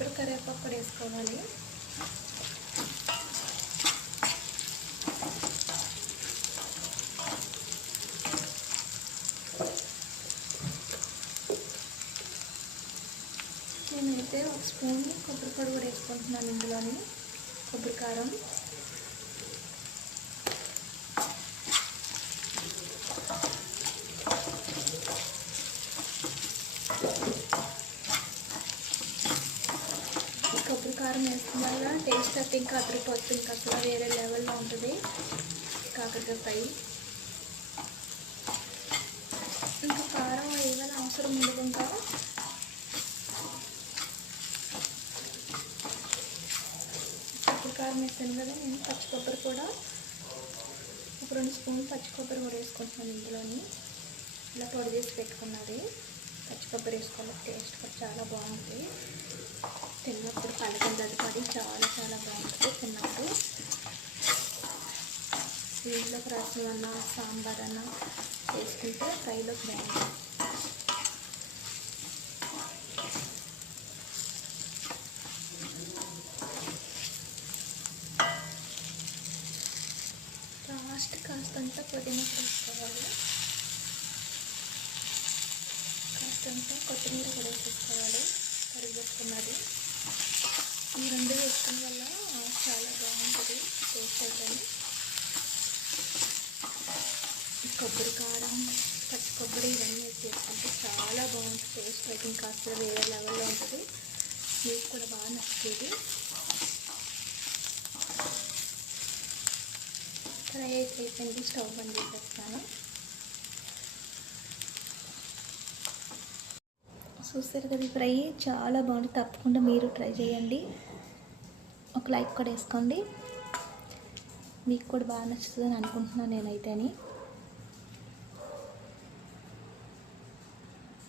ఇప్పుడు కరివేపాకు కూడా వేసుకోవాలి. నేనైతే ఒక స్పూన్ కొబ్బరి పొడి కూడా వేసుకుంటున్నాను ఇందులోని, కొబ్బరి కారం. కొబ్బరి కారం వేసిన వల్ల టేస్ట్ అయితే ఇంకా అదిరిపోతుంది, ఇంకా అసలు వేరే లెవెల్లో ఉంటుంది కాకరకాయ ఫ్రై. ఇంకా కారం ఏమైనా అవసరం ఉండదు. ఇంకా కొబ్బరి కారం వేసాను కదా, నేను పచ్చి కొబ్బరి కూడా ఒక 2 స్పూన్లు పచ్చి కొబ్బరి కూడా వేసుకుంటున్నాను ఇందులోని. ఇలా పొడి చేసి పెట్టుకున్నది పచ్చి కొబ్బరి వేసుకోవాలి, టేస్ట్ కూడా చాలా బాగుంటుంది. తిన్నప్పుడు పలకందది పడి చాలా చాలా బాగుంటుంది తిన్నప్పుడు. దీంట్లోకి రసం అన్న సాంబార్ అన్న వేసుకుంటే ఫ్రైలోకి బాగుంటుంది. లాస్ట్ కాస్తంత పుదీనా వేసుకోవాలి, కాస్తంత కొత్తిమీర కూడా వేసుకోవాలి కరిగిపెట్టుకున్నది. ఈ 2 వేసుకోవడం వల్ల చాలా బాగుంటుంది టేస్ట్ అయితే. కొబ్బరి కారం పచ్చి కొబ్బరి ఇవన్నీ వేసుకుంటే చాలా బాగుంటుంది టేస్ట్ అయితే, ఇంకా అసలు వేరే లెవెల్లో ఉంటుంది. మీకు కూడా బాగా నచ్చుతుంది. ఫ్రై అయిపోయింది, స్టవ్ బంద్ చేసేస్తాను. చూస్తారు కదా, ఈ ఫ్రై చాలా బాగుంటుంది, తప్పకుండా మీరు ట్రై చేయండి. ఒక లైక్ కూడా వేసుకోండి, మీకు కూడా బాగా నచ్చుతుందని అనుకుంటున్నాను నేనైతే.